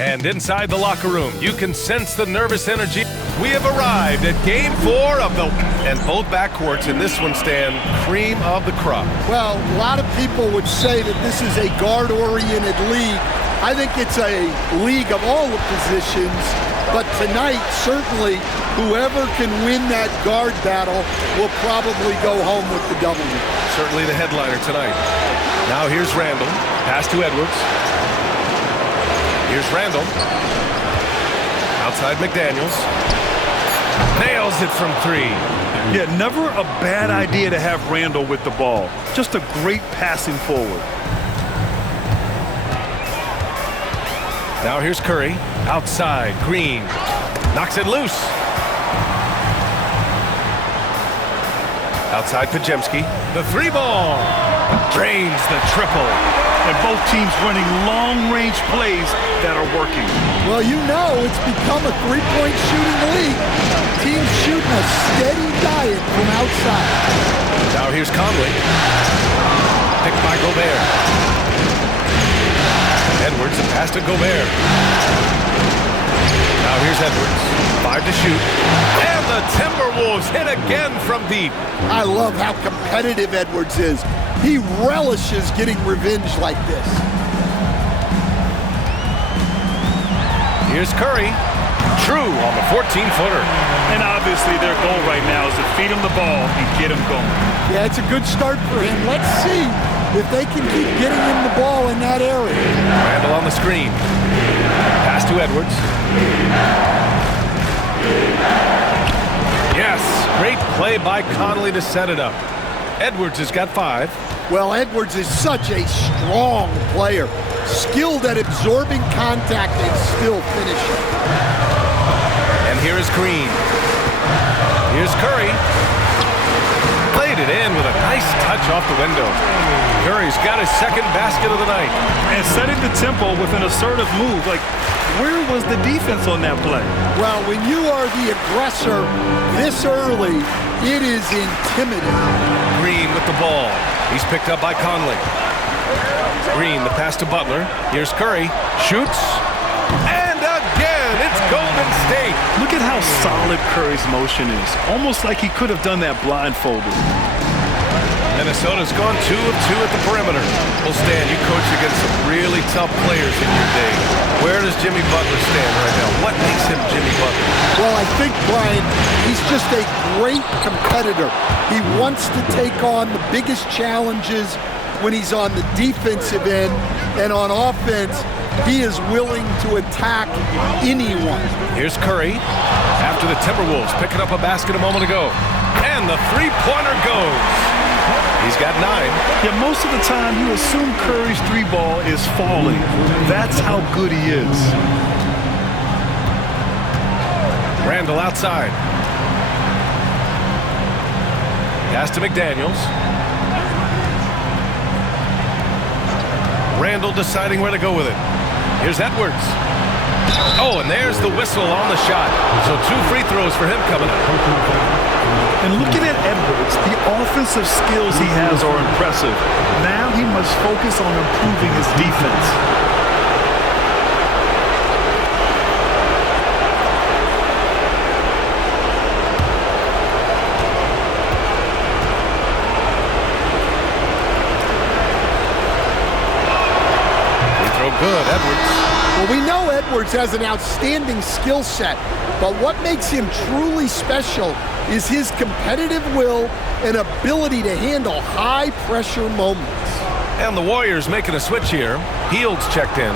And inside the locker room, you can sense the nervous energy. We have arrived at Game 4 of the... And both backcourts in this one stand cream of the crop. Well, a lot of people would say that this is a guard-oriented league. I think it's a league of all the positions. But tonight, certainly, whoever can win that guard battle will probably go home with the W. Certainly the headliner tonight. Now here's Randall. Pass to Edwards. Here's Randall. Outside McDaniels. Nails it from 3. Yeah, never a bad idea to have Randall with the ball. Just a great passing forward. Now here's Curry. Outside, Green. Knocks it loose. Outside Pajemski. The 3-ball. Drains the triple. And both teams running long-range plays that are working. Well, you know it's become a three-point shooting league. Teams shooting a steady diet from outside. Now here's Conley. Picked by Gobert. Edwards, a pass to Gobert. Now here's Edwards. 5 to shoot. And the Timberwolves hit again from deep. I love how competitive Edwards is. He relishes getting revenge like this. Here's Curry. True on the 14-footer. And obviously their goal right now is to feed him the ball and get him going. Yeah, it's a good start for him. Let's see if they can keep getting him the ball in that area. Randall on the screen. Pass to Edwards. Yes, great play by Conley to set it up. Edwards has got 5. Well, Edwards is such a strong player. Skilled at absorbing contact and still finishing. And here is Green. Here's Curry. Played it in with a nice touch off the window. Curry's got his second basket of the night. And setting the tempo with an assertive move. Like, where was the defense on that play? Well, when you are the aggressor this early, it is intimidating. Green with the ball. He's picked up by Conley. Green, the pass to Butler. Here's Curry. Shoots. And again, it's Golden State. Look at how solid Curry's motion is. Almost like he could have done that blindfolded. Minnesota's gone 2 of 2 at the perimeter. Well, Stan, you coached against some really tough players in your day. Where does Jimmy Butler stand right now? What makes him Jimmy Butler? Well, I think, Brian, he's just a great competitor. He wants to take on the biggest challenges when he's on the defensive end, and on offense, he is willing to attack anyone. Here's Curry after the Timberwolves picking up a basket a moment ago. And the three-pointer goes. He's got 9. Yeah, most of the time you assume Curry's 3-ball is falling. That's how good he is. Randall outside. Pass to McDaniels. Randall deciding where to go with it. Here's Edwards. Oh, and there's the whistle on the shot. So 2 free throws for him coming up. And looking at Edwards, the offensive skills he has are impressive. Now he must focus on improving his defense. Good, Edwards. Well, we know Edwards has an outstanding skill set, but what makes him truly special is his competitive will and ability to handle high-pressure moments. And the Warriors making a switch here. Heald's checked in.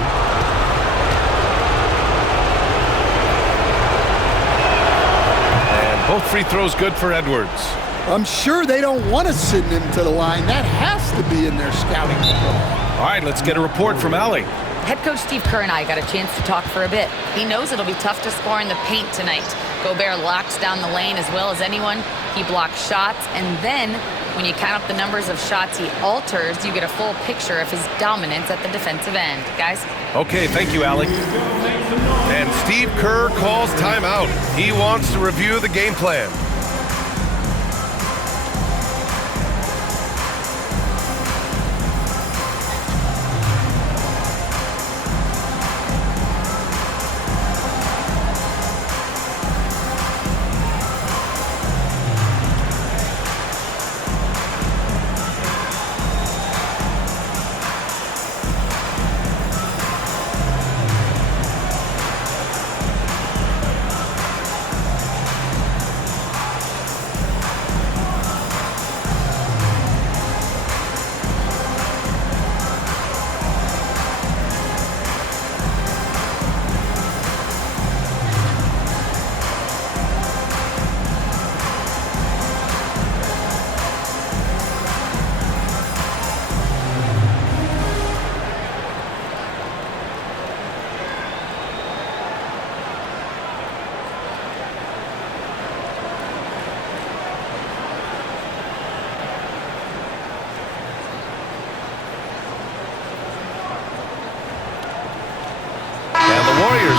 And both free throws good for Edwards. I'm sure they don't want to send him to the line. That has to be in their scouting report. All right, let's get a report from Allie. Head coach Steve Kerr and I got a chance to talk for a bit. He knows it'll be tough to score in the paint tonight. Gobert locks down the lane as well as anyone. He blocks shots, and then when you count up the numbers of shots he alters, you get a full picture of his dominance at the defensive end. Guys? Okay, thank you, Allie. And Steve Kerr calls timeout. He wants to review the game plan.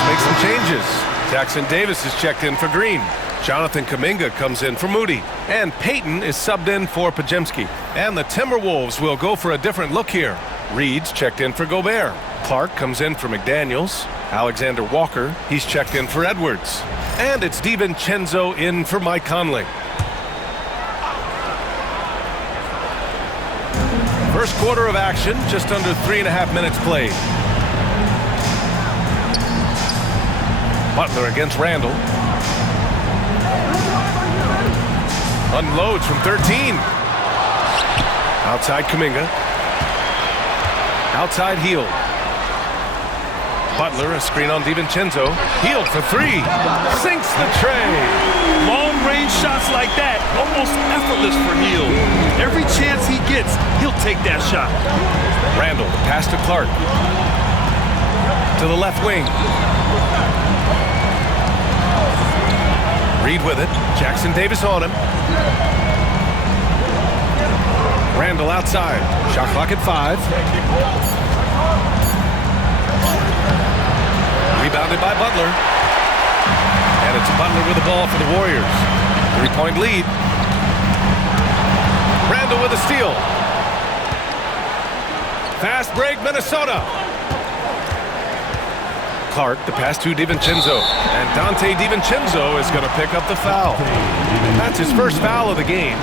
make some changes. Jackson Davis is checked in for Green. Jonathan Kuminga comes in for Moody. And Payton is subbed in for Podziemski. And the Timberwolves will go for a different look here. Reed's checked in for Gobert. Clark comes in for McDaniels. Alexander Walker, he's checked in for Edwards. And it's DiVincenzo in for Mike Conley. First quarter of action, just under 3.5 minutes played. Butler against Randall. Unloads from 13. Outside Kuminga. Outside Hield. Butler, a screen on DiVincenzo. Hield for three. Sinks the tray. Long-range shots like that, almost effortless for Hield. Every chance he gets, he'll take that shot. Randall, the pass to Clark. To the left wing. Reed with it. Jackson Davis on him. Randall outside. Shot clock at 5. Rebounded by Butler. And it's Butler with the ball for the Warriors. 3-point lead. Randall with a steal. Fast break, Minnesota. Clark, the pass to DiVincenzo. And Dante DiVincenzo is going to pick up the foul. That's his first foul of the game.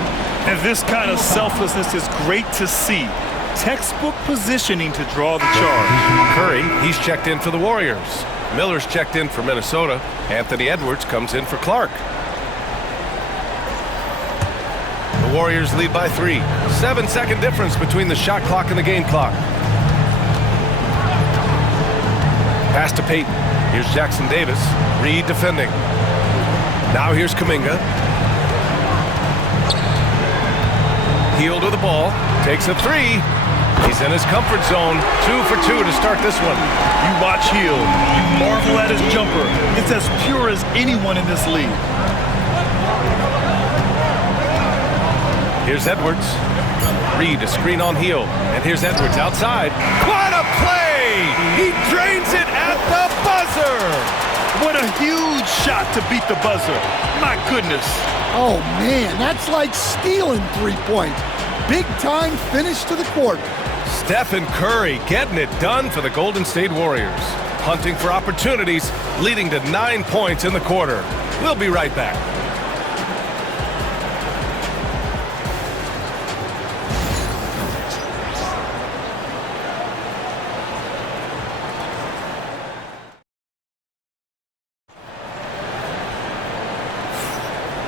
And this kind of selflessness is great to see. Textbook positioning to draw the charge. Curry, he's checked in for the Warriors. Miller's checked in for Minnesota. Anthony Edwards comes in for Clark. The Warriors lead by 3. 7-second difference between the shot clock and the game clock. Pass to Payton. Here's Jackson Davis. Reed defending. Now here's Kuminga. Hield with the ball. Takes a 3. He's in his comfort zone. 2 for 2 to start this one. You watch Hield. You marvel at his jumper. It's as pure as anyone in this league. Here's Edwards. Reed, a screen on Hield. And here's Edwards outside. What a play! He drains it at the buzzer! What a huge shot to beat the buzzer. My goodness. Oh, man, that's like stealing 3 points. Big time finish to the quarter. Stephen Curry getting it done for the Golden State Warriors. Hunting for opportunities, leading to 9 points in the quarter. We'll be right back.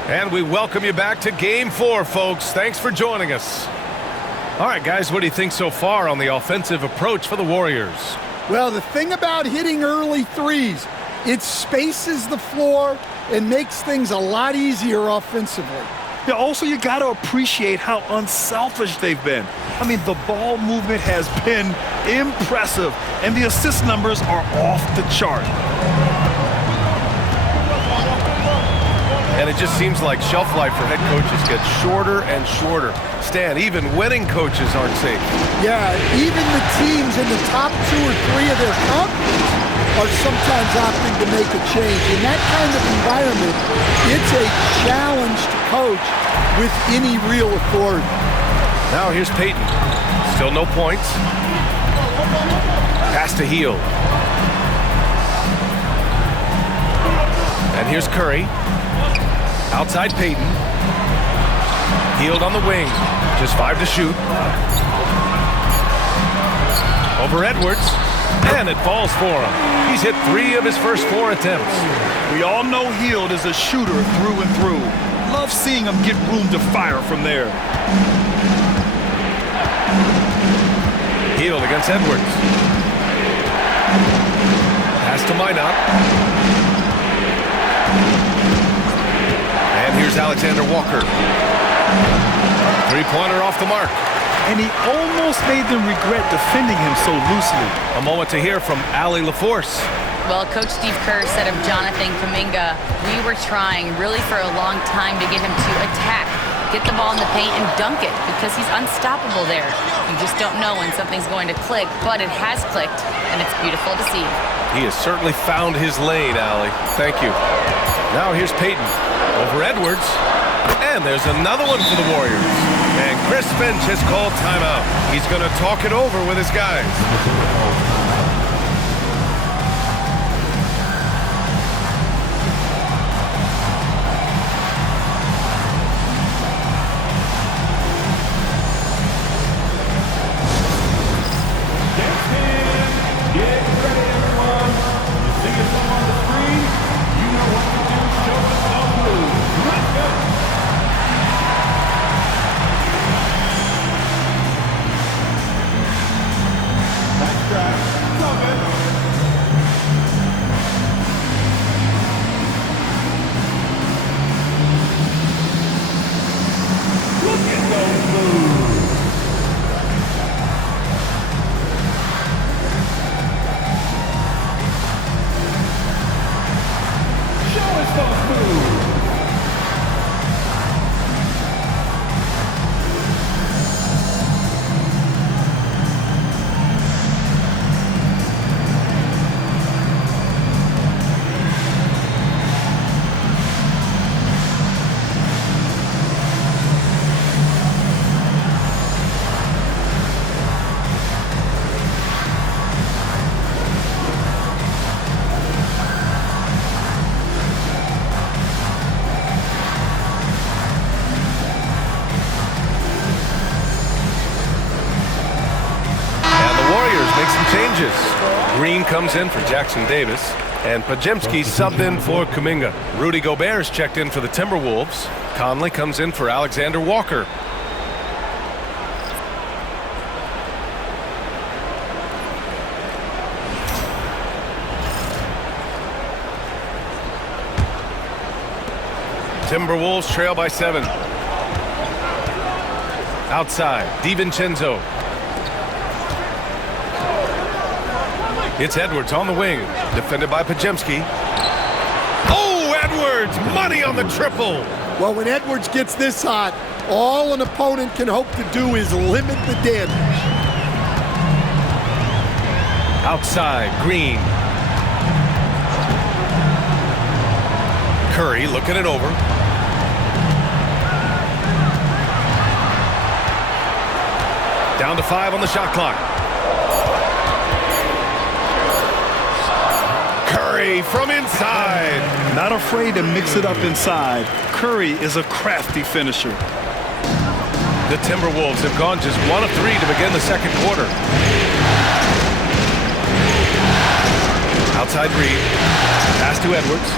And we welcome you back to Game 4, folks. Thanks for joining us. All right, guys, what do you think so far on the offensive approach for the Warriors? Well, the thing about hitting early threes, it spaces the floor and makes things a lot easier offensively. Yeah, also, you got to appreciate how unselfish they've been. I mean, the ball movement has been impressive, and the assist numbers are off the chart. And it just seems like shelf life for head coaches gets shorter and shorter. Stan, even winning coaches aren't safe. Yeah, even the teams in the top 2 or 3 of their conference are sometimes opting to make a change. In that kind of environment, it's a challenge to coach with any real authority. Now here's Payton. Still no points. Pass to Hield. And here's Curry. Outside Payton. Hield on the wing. Just 5 to shoot. Over Edwards. And it falls for him. He's hit 3 of his first 4 attempts. We all know Hield is a shooter through and through. Love seeing him get room to fire from there. Hield against Edwards. Pass to Minot. And here's Alexander Walker. 3-pointer off the mark. And he almost made them regret defending him so loosely. A moment to hear from Allie LaForce. Well, Coach Steve Kerr said of Jonathan Kuminga, we were trying really for a long time to get him to attack. get the ball in the paint and dunk it because he's unstoppable there. You just don't know when something's going to click, but it has clicked, and it's beautiful to see. He has certainly found his lane, Allie. Thank you. Now here's Peyton over Edwards. And there's another one for the Warriors. And Chris Finch has called timeout. He's going to talk it over with his guys. Green comes in for Jackson Davis, and Pajemski subbed in for Kuminga. Rudy Gobert's checked in for the Timberwolves. Conley comes in for Alexander Walker. Timberwolves trail by 7. Outside, DiVincenzo. It's Edwards on the wing, defended by Pajemski. Oh, Edwards, money on the triple. Well, when Edwards gets this hot, all an opponent can hope to do is limit the damage. Outside, Green. Curry looking it over. Down to 5 on the shot clock. Curry from inside. Not afraid to mix it up inside. Curry is a crafty finisher. The Timberwolves have gone just 1 of 3 to begin the second quarter. Outside Reed. Pass to Edwards.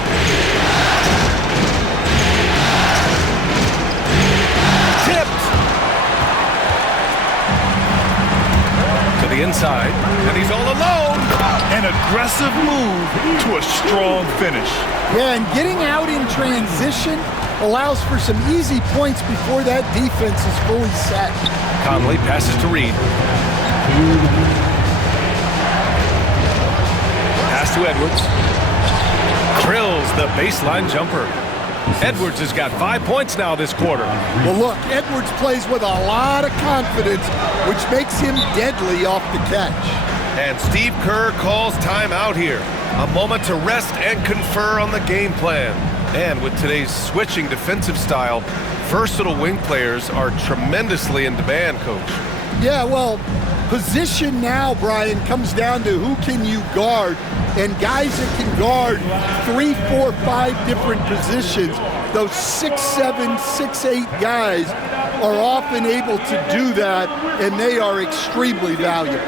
Tipped. To the inside. And he's all alone. An aggressive move to a strong finish. Yeah, and getting out in transition allows for some easy points before that defense is fully set. Conley passes to Reed. Pass to Edwards. Drills the baseline jumper. Edwards has got 5 points now this quarter. Well, look, Edwards plays with a lot of confidence, which makes him deadly off the catch. And Steve Kerr calls timeout here. A moment to rest and confer on the game plan. And with today's switching defensive style, versatile wing players are tremendously in demand, Coach. Yeah, well, position now, Brian, comes down to who can you guard. And guys that can guard 3, 4, 5 different positions, those 6'7", 6'8" guys are often able to do that, and they are extremely valuable.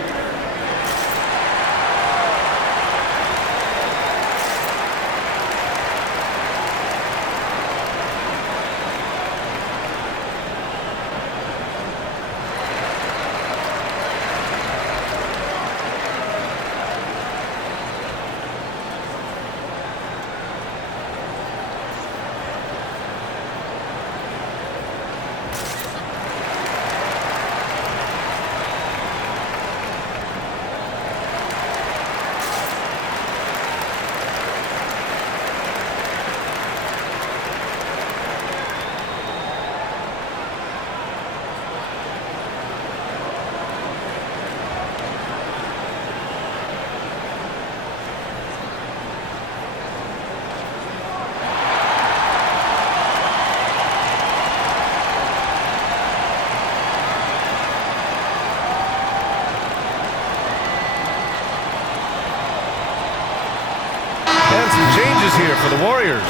changes here for the Warriors.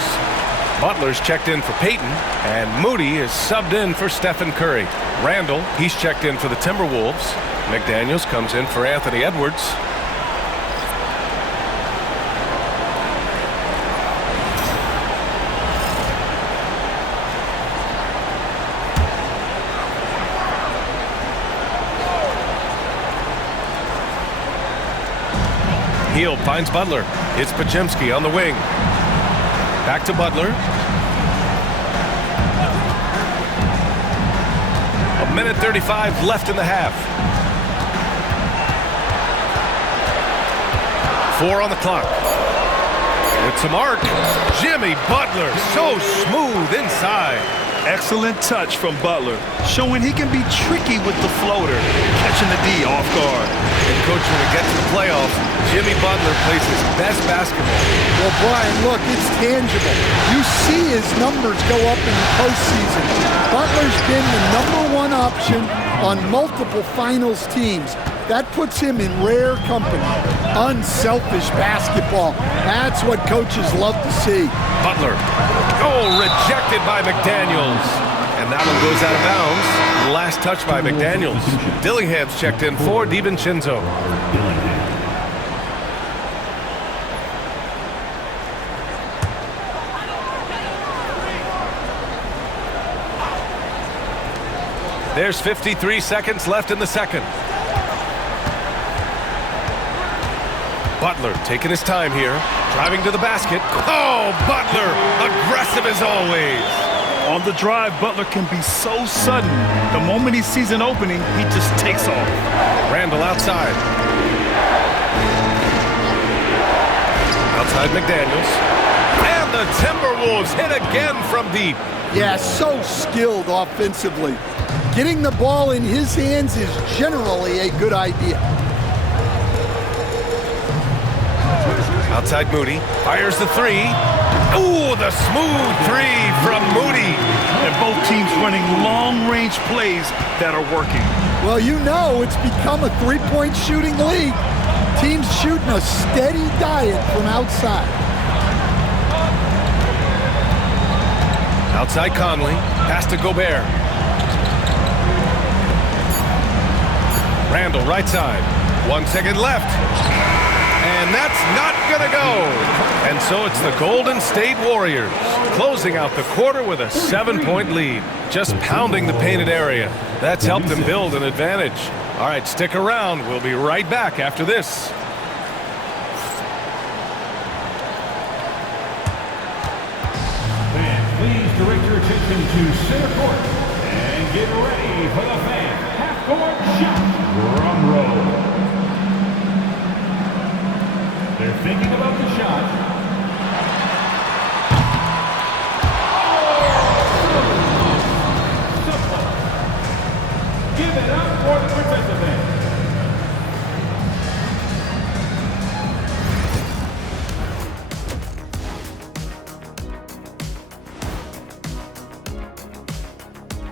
Butler's checked in for Peyton, and Moody is subbed in for Stephen Curry. Randall, he's checked in for the Timberwolves. McDaniels comes in for Anthony Edwards. Hield finds Butler. It's Podziemski on the wing. Back to Butler. A minute 35 left in the half. 4 on the clock. With some arc, Jimmy Butler, so smooth inside. Excellent touch from Butler, showing he can be tricky with the floater, catching the D off guard. And coach, when we get to the playoffs, Jimmy Butler plays his best basketball. Well, Brian, look, it's tangible. You see his numbers go up in the postseason. Butler's been the #1 option on multiple finals teams. That puts him in rare company. Unselfish basketball. That's what coaches love to see. Butler. Oh, rejected by McDaniels. And that one goes out of bounds. Last touch by McDaniels. Dillingham's checked in for DiVincenzo. There's 53 seconds left in the second. Butler taking his time here, driving to the basket. Oh, Butler, aggressive as always. On the drive, Butler can be so sudden. The moment he sees an opening, he just takes off. Randall outside. Outside McDaniels. And the Timberwolves hit again from deep. Yeah, so skilled offensively. Getting the ball in his hands is generally a good idea. Outside Moody, fires the three. Ooh, the smooth three from Moody. And both teams running long-range plays that are working. Well, you know it's become a three-point shooting league. Teams shooting a steady diet from outside. Outside Conley, pass to Gobert. Randall, right side. 1 second left. And that's not gonna go. And so it's the Golden State Warriors closing out the quarter with a 7-point lead, just pounding the painted area. That's helped them build an advantage. All right, stick around. We'll be right back after this. Fans, please direct your attention to center court and get ready for the fan half-court shot. Drum roll. They're thinking about the shot. Simple. Give it up for the participant.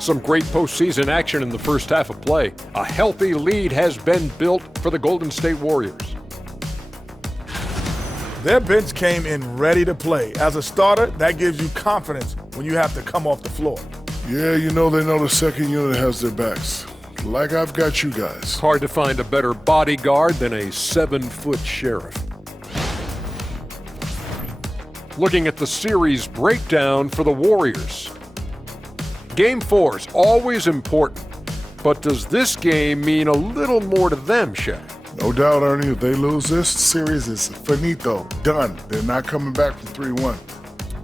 Some great postseason action in the first half of play. A healthy lead has been built for the Golden State Warriors. Their bench came in ready to play. As a starter, that gives you confidence when you have to come off the floor. Yeah, you know they know the second unit has their backs. Like I've got you guys. Hard to find a better bodyguard than a 7-foot sheriff. Looking at the series breakdown for the Warriors. Game 4 is always important, but does this game mean a little more to them, Shaq? No doubt, Ernie, if they lose this series, it's finito, done. They're not coming back from 3-1.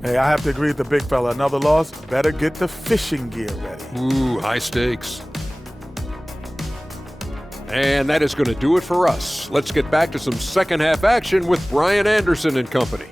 Hey, I have to agree with the big fella. Another loss, better get the fishing gear ready. Ooh, high stakes. And that is going to do it for us. Let's get back to some second half action with Brian Anderson and company.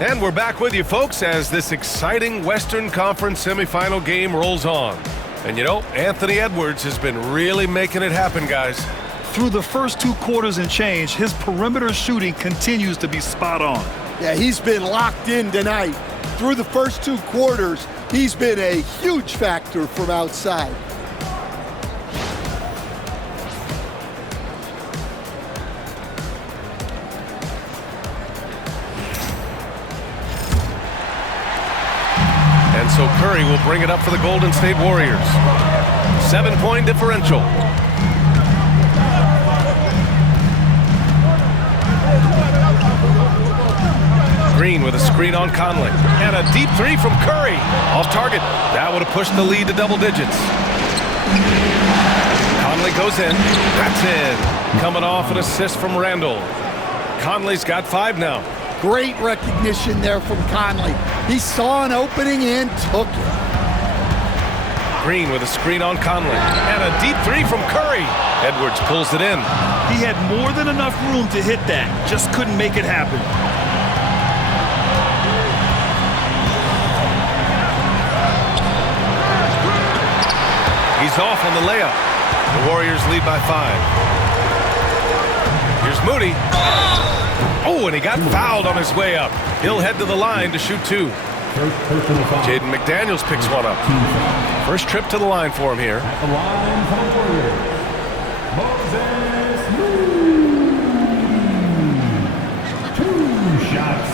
And we're back with you, folks, as this exciting Western Conference semifinal game rolls on. And you know, Anthony Edwards has been really making it happen, guys. Through the first 2 quarters and change, his perimeter shooting continues to be spot on. Yeah, he's been locked in tonight. Through the first 2 quarters, he's been a huge factor from outside. And so Curry will bring it up for the Golden State Warriors. 7-point differential. Green with a screen on Conley. And a deep 3 from Curry. Off target. That would have pushed the lead to double digits. Conley goes in. That's in. Coming off an assist from Randall. Conley's got 5 now. Great recognition there from Conley. He saw an opening and took it. Green with a screen on Conley. And a deep 3 from Curry. Edwards pulls it in. He had more than enough room to hit that. Just couldn't make it happen. He's off on the layup. The Warriors lead by 5. Here's Moody. Oh, and he got fouled on his way up. He'll head to the line to shoot 2. Jaden McDaniels picks one up. First trip to the line for him here. At the line for the Warriors, Moses Moody. 2 shots.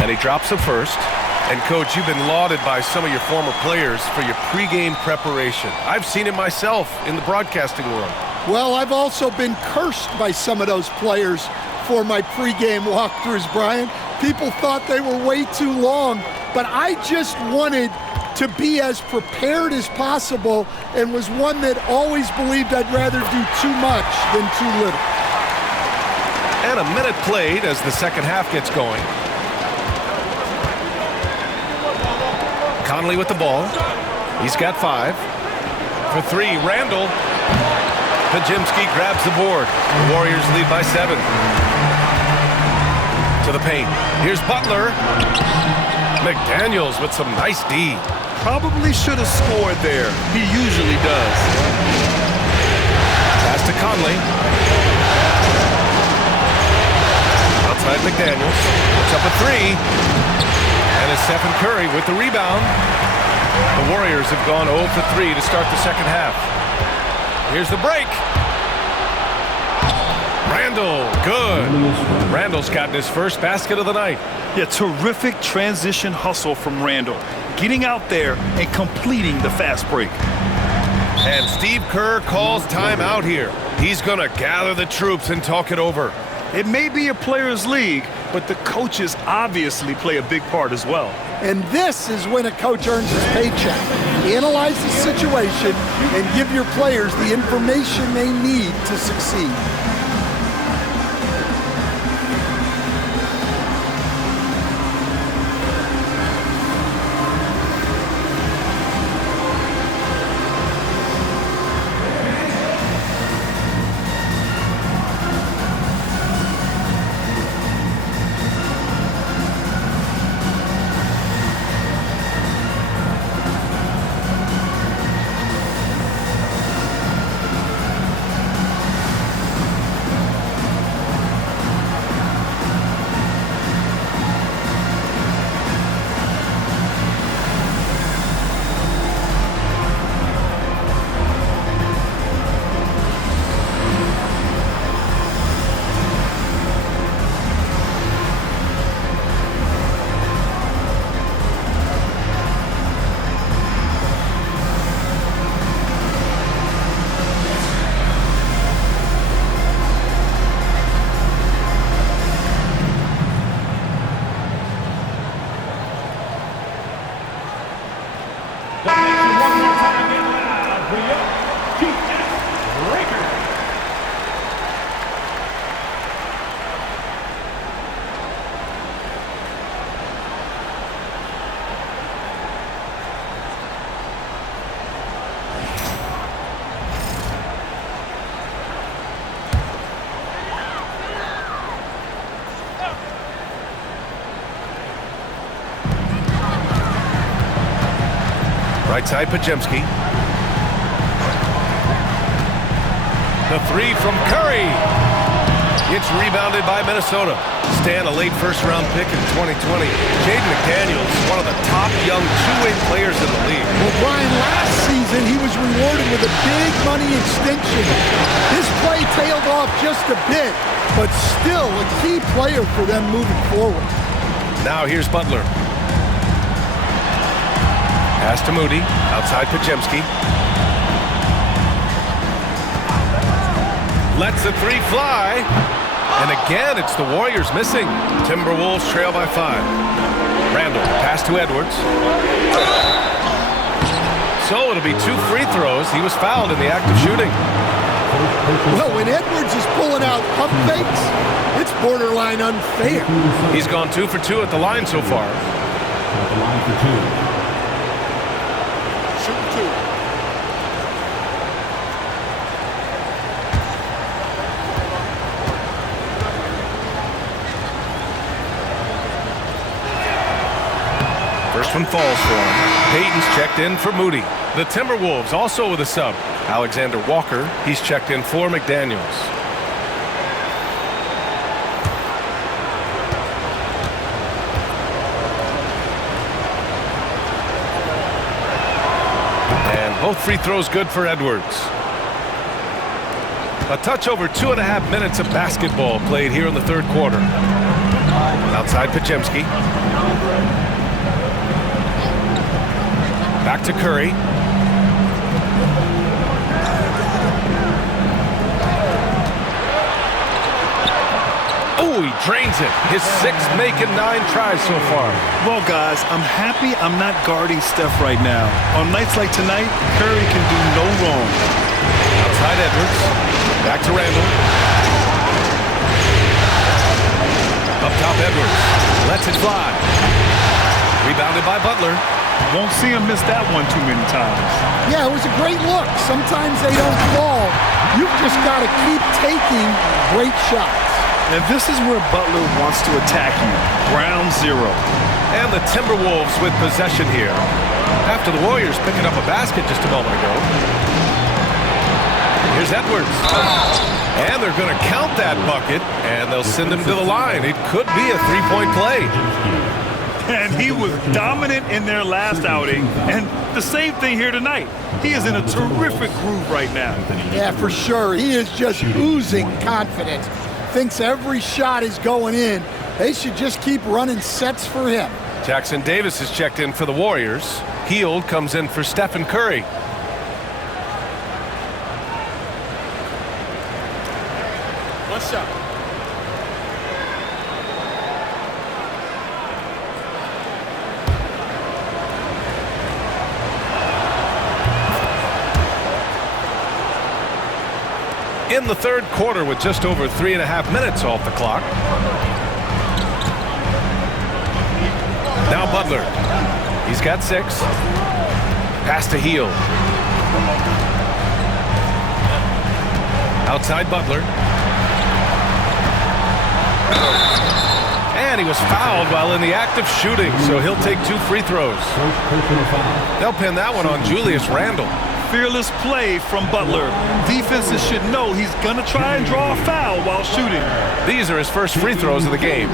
And he drops it first. And, Coach, you've been lauded by some of your former players for your pregame preparation. I've seen it myself in the broadcasting world. Well, I've also been cursed by some of those players for my pregame walkthroughs, Brian. People thought they were way too long, but I just wanted to be as prepared as possible and was one that always believed I'd rather do too much than too little. And a minute played as the second half gets going. Conley with the ball. He's got 5. For 3, Randall. Pajimski grabs the board. The Warriors lead by 7. To the paint. Here's Butler. McDaniels with some nice D. Probably should have scored there. He usually does. Pass to Conley. Outside McDaniels. Puts up a 3. And it's Stephen Curry with the rebound. The Warriors have gone 0 for 3 to start the second half. Here's the break. Randall, good. Randall's gotten his first basket of the night. Yeah, terrific transition hustle from Randall. Getting out there and completing the fast break. And Steve Kerr calls timeout here. He's going to gather the troops and talk it over. It may be a players' league, but the coaches obviously play a big part as well. And this is when a coach earns his paycheck. Analyze the situation and give your players the information they need to succeed. Right side, Pajemski. The three from Curry. It's rebounded by Minnesota. Stan, a late first-round pick in 2020. Jaden McDaniels, one of the top young two-way players in the league. Well, Brian, last season he was rewarded with a big money extension. This play tailed off just a bit, but still a key player for them moving forward. Now here's Butler. Pass to Moody, outside Pajemski. Lets the three fly. And again, it's the Warriors missing. Timberwolves trail by 5. Randall, pass to Edwards. So it'll be 2 free throws. He was fouled in the act of shooting. Well, when Edwards is pulling out pump fakes, it's borderline unfair. He's gone 2 for 2 at the line so far. At the line for 2. Shoot 2. First one falls for him. Payton's checked in for Moody. The Timberwolves also with a sub. Alexander Walker, he's checked in for McDaniels. And both free throws good for Edwards. A touch over 2.5 minutes of basketball played here in the third quarter. Outside Pajemski. Back to Curry. Oh, he drains it. His 6th make and 9 tries so far. Well, guys, I'm happy I'm not guarding Steph right now. On nights like tonight, Curry can do no wrong. Outside Edwards. Back to Randall. Up top Edwards. Lets it fly. Rebounded by Butler. Won't see him miss that one too many times. Yeah, it was a great look. Sometimes they don't fall. You've just got to keep taking great shots. And this is where Butler wants to attack you. Ground 0. And the Timberwolves with possession here. After the Warriors picking up a basket just a moment ago. Here's Edwards. And they're going to count that bucket, and they'll send him to the line. It could be a three-point play. And he was dominant in their last outing. And the same thing here tonight. He is in a terrific groove right now. Yeah, for sure. He is just oozing confidence. Thinks every shot is going in. They should just keep running sets for him. Jackson Davis is checked in for the Warriors. Hield comes in for Stephen Curry. What's up? In the third quarter with just over 3.5 minutes off the clock. Now Butler. He's got 6. Pass to Hield. Outside Butler. And he was fouled while in the act of shooting, so he'll take 2 free throws. They'll pin that one on Julius Randle. Fearless play from Butler. Defenses should know he's going to try and draw a foul while shooting. These are his first free throws of the game.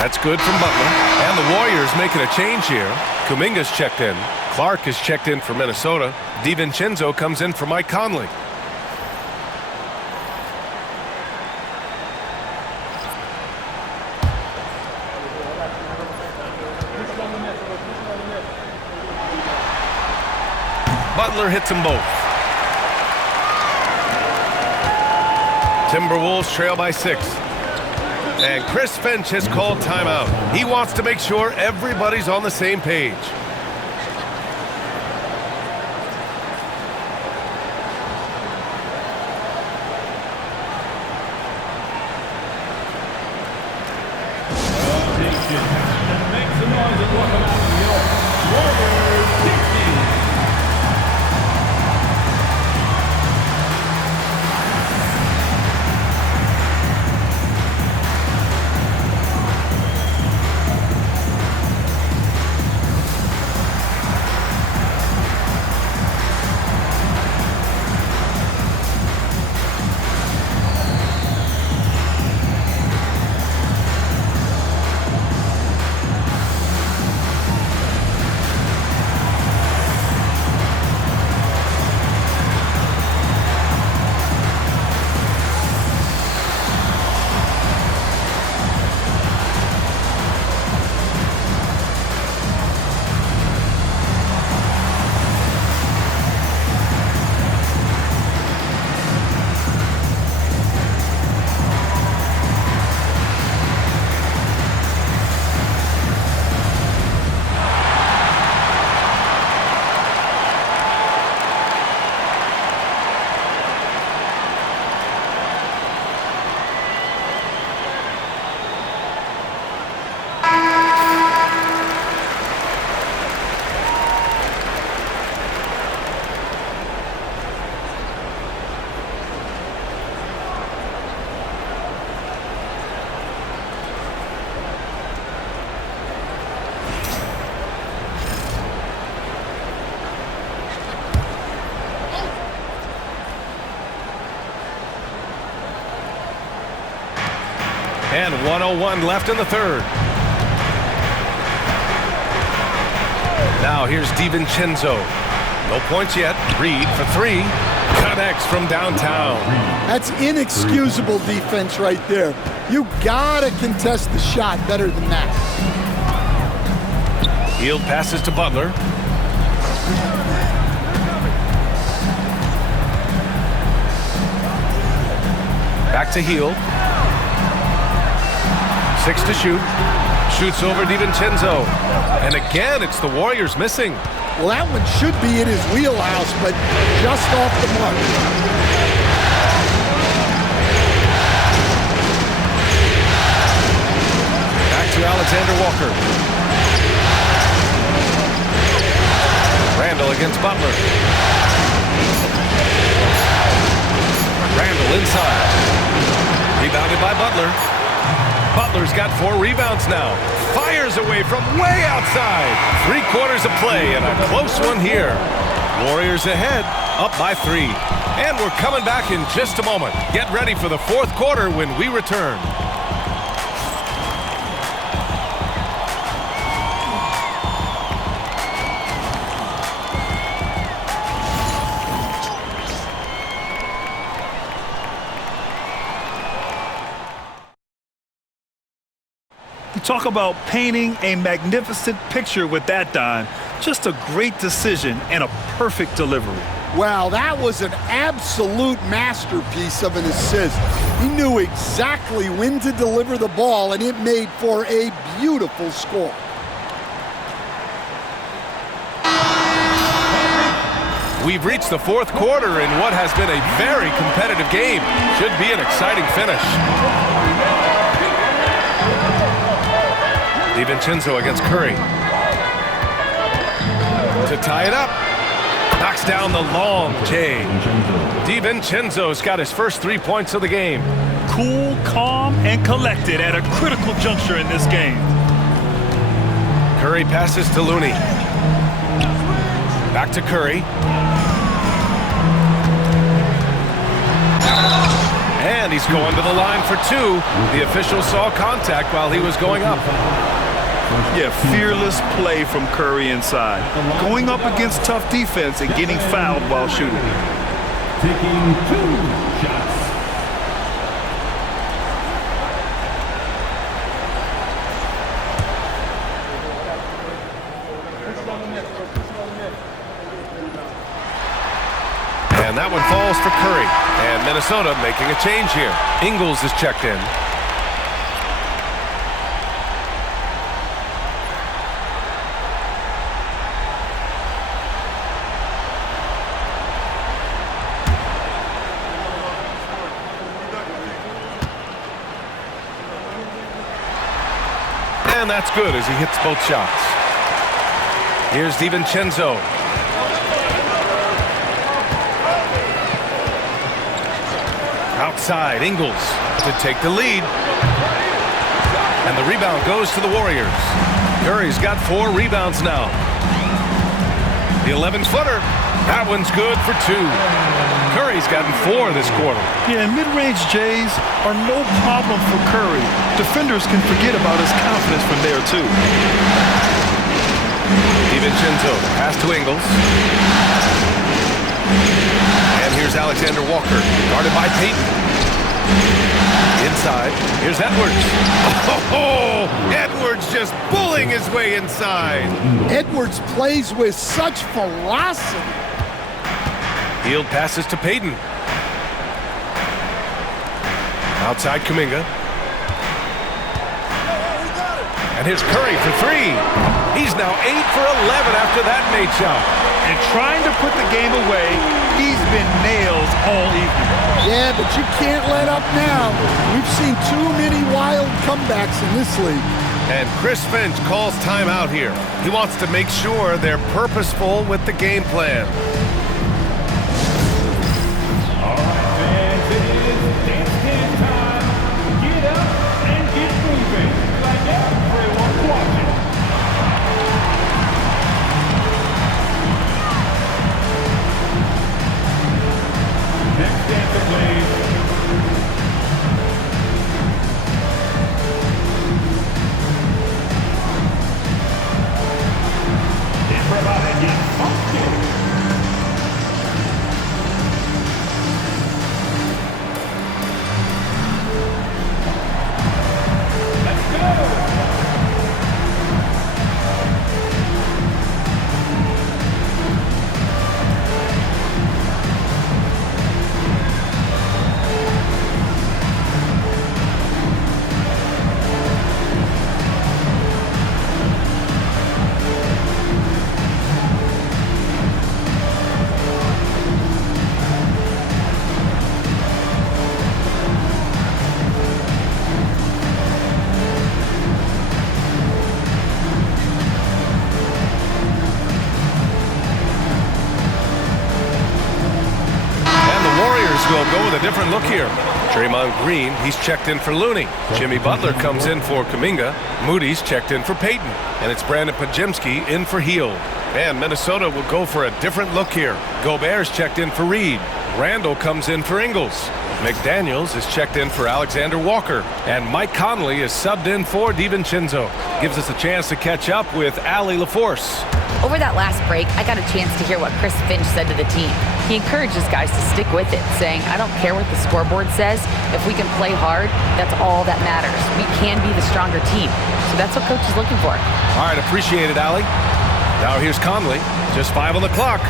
That's good from Butler. And the Warriors making a change here. Kuminga's checked in. Clark is checked in for Minnesota. DiVincenzo comes in for Mike Conley. Butler hits them both. Timberwolves trail by 6. And Chris Finch has called timeout. He wants to make sure everybody's on the same page. And 1:01 left in the third. Now here's DiVincenzo. No points yet. Reed for three. Connects from downtown. That's inexcusable defense right there. You gotta contest the shot better than that. Hield passes to Butler. Back to Hield. 6 to shoot. Shoots over DiVincenzo. And again, it's the Warriors missing. Well, that one should be in his wheelhouse, but just off the mark. Back to Alexander Walker. Randall against Butler. Randall inside. Rebounded by Butler. Butler's got 4 rebounds now. Fires away from way outside. 3/4 of play and a close one here. Warriors ahead, up by 3. And we're coming back in just a moment. Get ready for the 4th quarter when we return. Talk about painting a magnificent picture with that, Don. Just a great decision and a perfect delivery. Wow, that was an absolute masterpiece of an assist. He knew exactly when to deliver the ball, and it made for a beautiful score. We've reached the 4th quarter in what has been a very competitive game. Should be an exciting finish. DiVincenzo against Curry. To tie it up. Knocks down the long J. DiVincenzo's got his first 3 points of the game. Cool, calm, and collected at a critical juncture in this game. Curry passes to Looney. Back to Curry. And he's going to the line for 2. The official saw contact while he was going up. Yeah, fearless play from Curry inside. Going up against tough defense and getting fouled while shooting. Taking 2 shots. And that one falls for Curry. And Minnesota making a change here. Ingles is checked in. And that's good as he hits both shots. Here's DiVincenzo. Outside, Ingles to take the lead. And the rebound goes to the Warriors. Curry's got 4 rebounds now. The 11-footer. That one's good for 2. Curry's gotten 4 this quarter. Yeah, and mid-range J's are no problem for Curry. Defenders can forget about his confidence from there, too. DiVincenzo, pass to Ingles. And here's Alexander Walker, guarded by Payton. Inside, here's Edwards. Oh, Edwards just bullying his way inside. Edwards plays with such ferocity. Hield passes to Payton. Outside Kuminga. And here's Curry for 3. He's now 8 for 11 after that made shot. And trying to put the game away, he's been nails all evening. Yeah, but you can't let up now. We've seen too many wild comebacks in this league. And Chris Finch calls timeout here. He wants to make sure they're purposeful with the game plan. All right, fans, it is dance time. Get up and get moving. Like everyone watching. Next dancer, please. a different look here. Draymond Green, he's checked in for Looney. Jimmy Butler comes in for Kuminga. Moody's checked in for Payton. And it's Brandon Podziemski in for Hield. And Minnesota will go for a different look here. Gobert's checked in for Reed. Randall comes in for Ingles. McDaniels is checked in for Alexander Walker. And Mike Conley is subbed in for DiVincenzo. Gives us a chance to catch up with Allie LaForce. Over that last break, I got a chance to hear what Chris Finch said to the team. He encourages guys to stick with it, saying, I don't care what the scoreboard says. If we can play hard, that's all that matters. We can be the stronger team. So that's what coach is looking for. All right, appreciate it, Allie. Now here's Conley. Just 5 on the clock.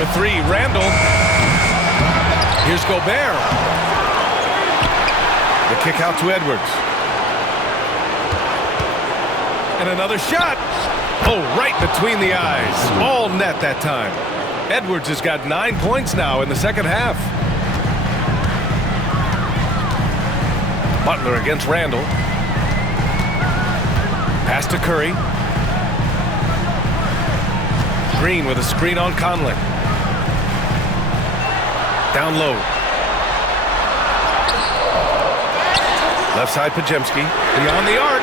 For 3, Randall. Here's Gobert. The kick out to Edwards. And another shot. Oh, right between the eyes. All net that time. Edwards has got 9 points now in the second half. Butler against Randall. Pass to Curry. Green with a screen on Conley. Down low. Left side Podziemski. Beyond the arc.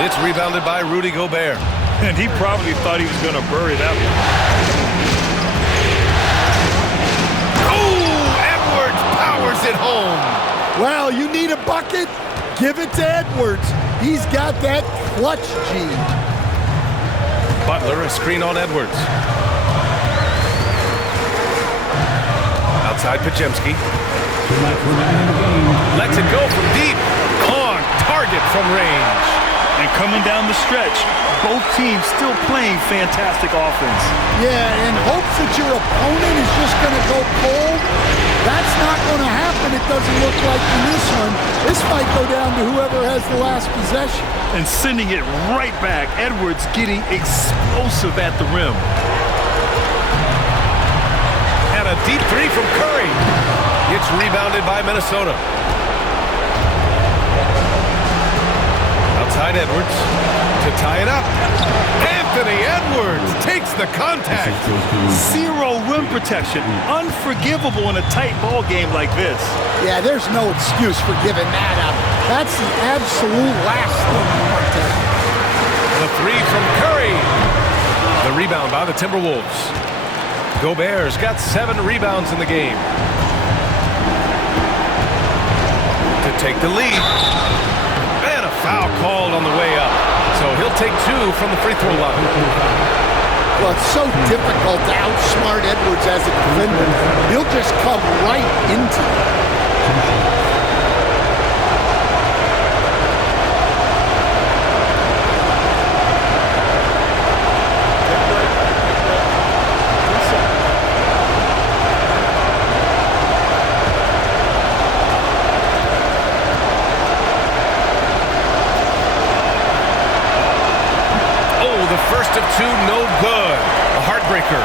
It's rebounded by Rudy Gobert. And he probably thought he was going to bury that one. Oh, Edwards powers it home. Well, you need a bucket? Give it to Edwards. He's got that clutch gene. Butler, a screen on Edwards. Outside Podziemski. Lets it go from deep. On target from range. And coming down the stretch, both teams still playing fantastic offense. Yeah, and hopes that your opponent is just going to go cold. That's not going to happen, it doesn't look like in this one. This might go down to whoever has the last possession. And sending it right back. Edwards getting explosive at the rim. And a deep 3 from Curry. It's rebounded by Minnesota. Outside Edwards to tie it up. Anthony Edwards takes the contact. Zero rim protection. Unforgivable in a tight ball game like this. Yeah, there's no excuse for giving that up. That's the absolute last thing you want to have. The 3 from Curry. The rebound by the Timberwolves. Gobert's got 7 rebounds in the game. To take the lead. And a foul called on the way up. So he'll take 2 from the free throw line. Well, it's so difficult to outsmart Edwards as a defender. He'll just come right into it. First of 2, no good. A heartbreaker.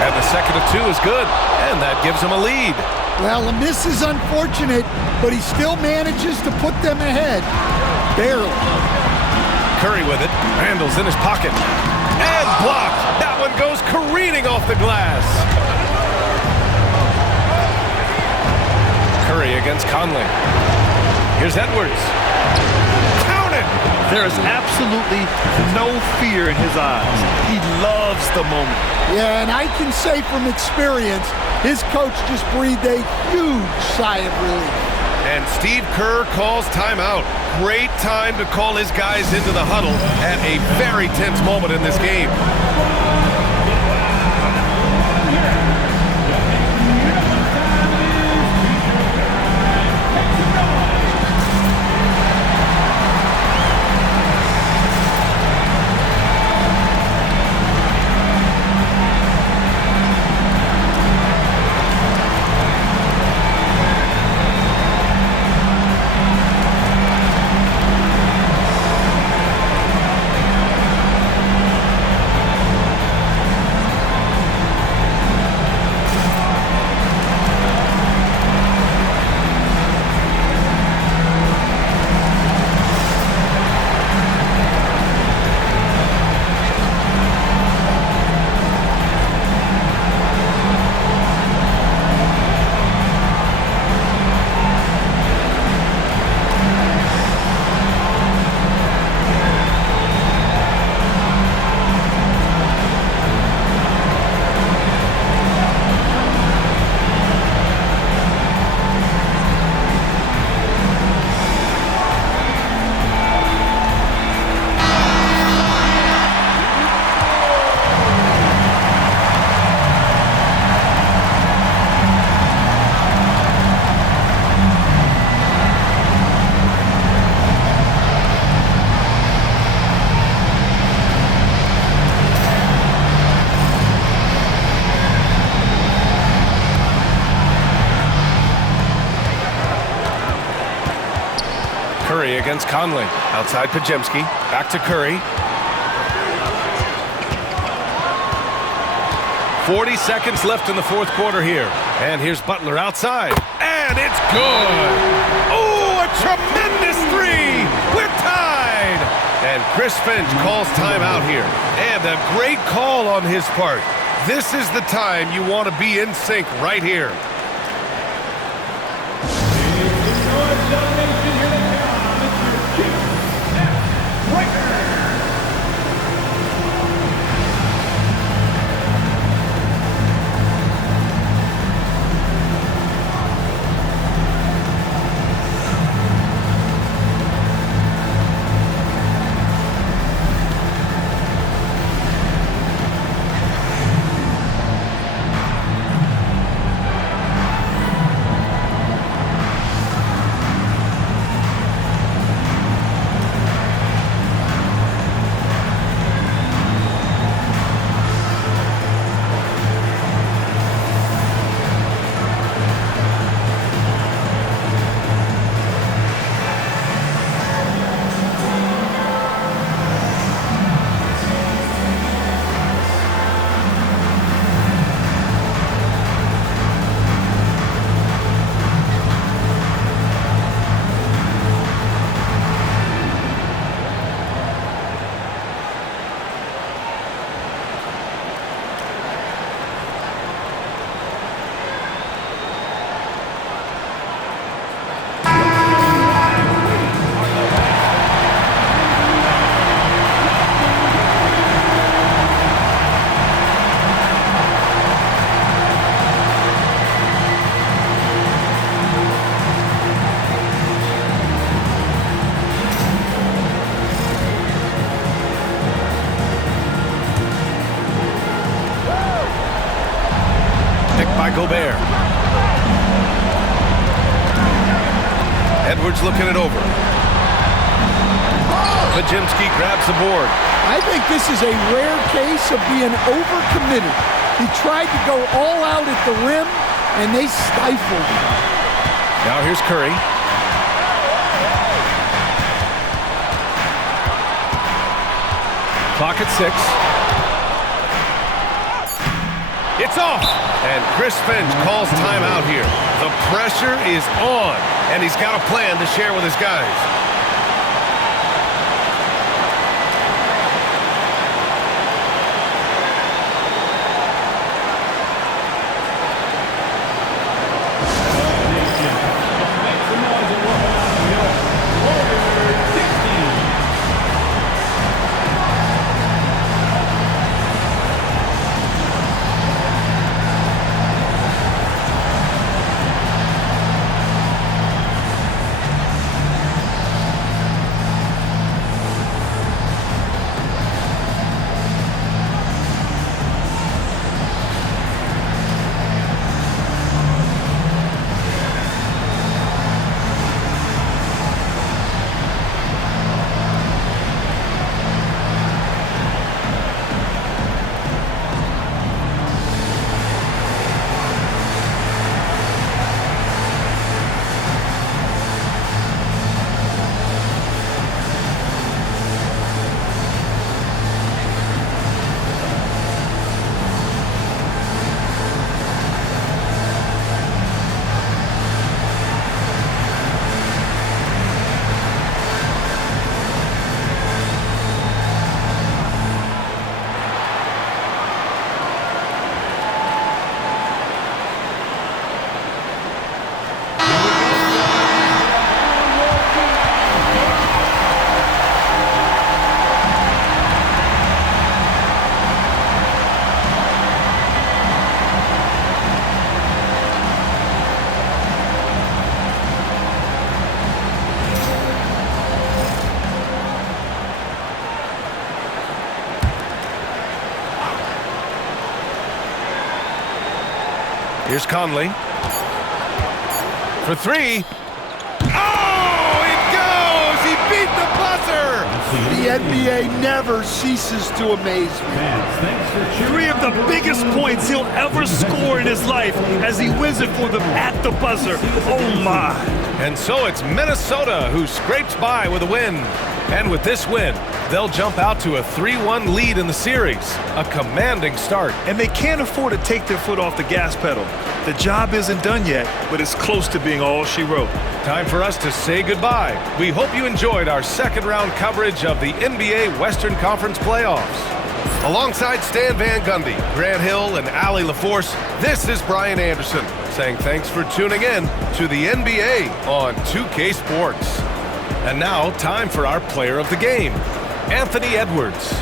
And the second of 2 is good. And that gives him a lead. Well, a miss is unfortunate, but he still manages to put them ahead. Barely. Curry with it. Randall's in his pocket. And blocked. That one goes careening off the glass. Curry against Conley. Here's Edwards. Count it! There is absolutely no fear in his eyes. He loves the moment. Yeah, and I can say from experience, his coach just breathed a huge sigh of relief. And Steve Kerr calls timeout. Great time to call his guys into the huddle at a very tense moment in this game. Curry against Conley. Outside Pajemski. Back to Curry. 40 seconds left in the fourth quarter here. And here's Butler outside. And it's good. Oh, a tremendous three. We're tied. And Chris Finch calls timeout here. And a great call on his part. This is the time you want to be in sync right here. By Gobert. Edwards looking it over. Pajemski grabs the board. I think this is a rare case of being overcommitted. He tried to go all out at the rim, and they stifled him. Now here's Curry. Clock at 6. It's off, and Chris Finch calls timeout here. The pressure is on, and he's got a plan to share with his guys. Here's Conley. For three. Oh, it goes! He beat the buzzer! The NBA never ceases to amaze me. Thanks for tuning 3 of the biggest points he'll ever score in his life as he wins it for them at the buzzer. Oh my. And so it's Minnesota who scrapes by with a win. And with this win, they'll jump out to a 3-1 lead in the series. A commanding start. And they can't afford to take their foot off the gas pedal. The job isn't done yet, but it's close to being all she wrote. Time for us to say goodbye. We hope you enjoyed our second round coverage of the NBA Western Conference playoffs. Alongside Stan Van Gundy, Grant Hill, and Allie LaForce, this is Brian Anderson saying thanks for tuning in to the NBA on 2K Sports. And now, time for our player of the game, Anthony Edwards.